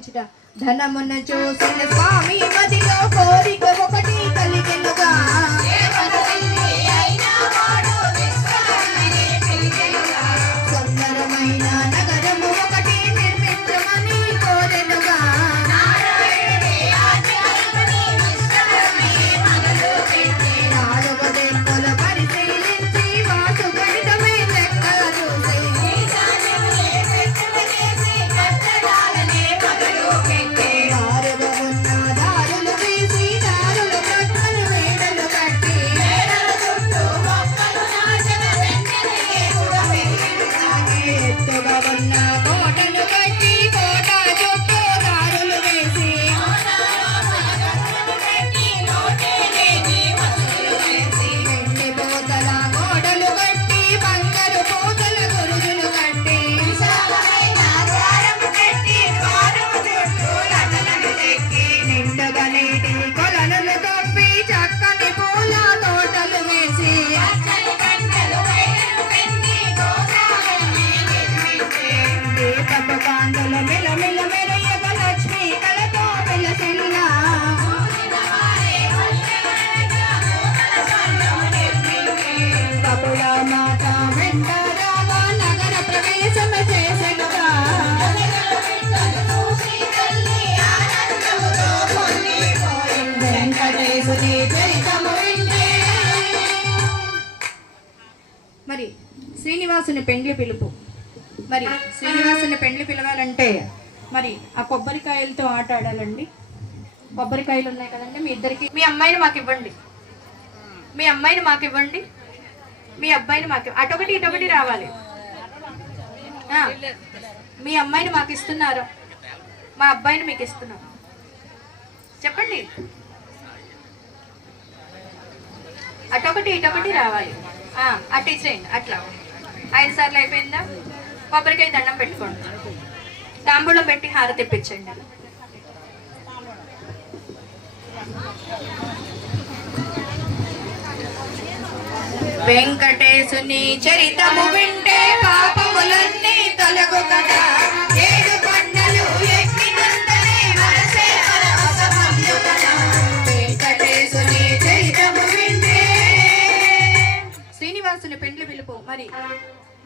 ఆరాధించుట ధనమున చూసిన స్వామి మదిలో కోరిక ఒకటి కలిగెనుగా సుందరమైన నగరము ఒకటి నిర్మించమని కోరెనుగా నాలుగు దిక్కుల పరిశీలించి వాసు గణితమే లెక్కలు చూసి మరి శ్రీనివాసుని పెండ్లి పిలుపు. మరి శ్రీనివాసుని పెండ్లి పిలవాలంటే మరి ఆ కొబ్బరికాయలతో ఆట ఆడాలండి. కొబ్బరికాయలు ఉన్నాయి కదండి మీ ఇద్దరికి. మీ అమ్మాయిని మాకు ఇవ్వండి, మీ అమ్మాయిని మాకు ఇవ్వండి, మీ అబ్బాయిని మాకు అటొకటి ఇటొకటి రావాలి. మీ అమ్మాయిని మాకు ఇస్తున్నారు, మా అబ్బాయిని మీకు ఇస్తున్నాం. చెప్పండి, అటొకటి ఇటొకటి రావాలి. అటు ఇచ్చేయండి. అట్లా 5 సార్లు అయిపోయిందా? కొబ్బరికాయ దండం పెట్టుకోండి, తాంబూలం పెట్టి హారతి తెప్పించండి. వెంకటేశుని చరితము వింటే పాపములన్నీ తొలగు కదా. 7 కొండలు ఎక్కినంతనే మనసే పరవశమయ్యు కదా. వెంకటేశుని చరితము వింటే. శ్రీనివాసుని పెండ్లి పిలుపు. మరి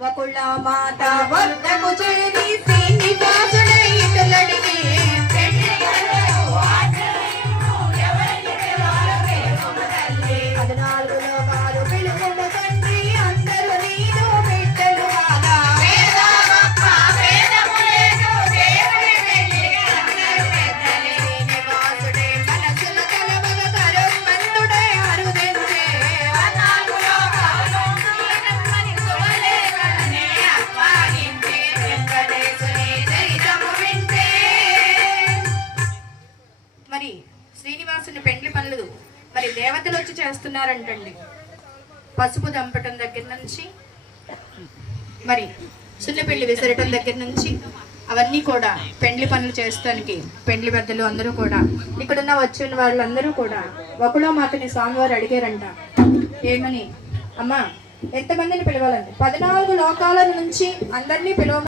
వకుళ మాత వద్దకు చేరి శ్రీనివాసుడై ఇటులడిగి శ్రీనివాసుని పెండ్లి పనులు మరి దేవతలు వచ్చి చేస్తున్నారంటండి. పసుపు దంపటం దగ్గర నుంచి మరి సున్నపెళ్లి విసరటం దగ్గర నుంచి అవన్నీ కూడా పెండ్లి పనులు చేస్తానికి పెండ్లి పెద్దలు అందరూ కూడా ఇక్కడున్న వచ్చిన వాళ్ళందరూ కూడా వకుళ మాతని స్వామివారు అడిగారంట. ఏమని? అమ్మా ఎంతమందిని పిలవాలండి? 14 లోకాల నుంచి అందరినీ పిలవ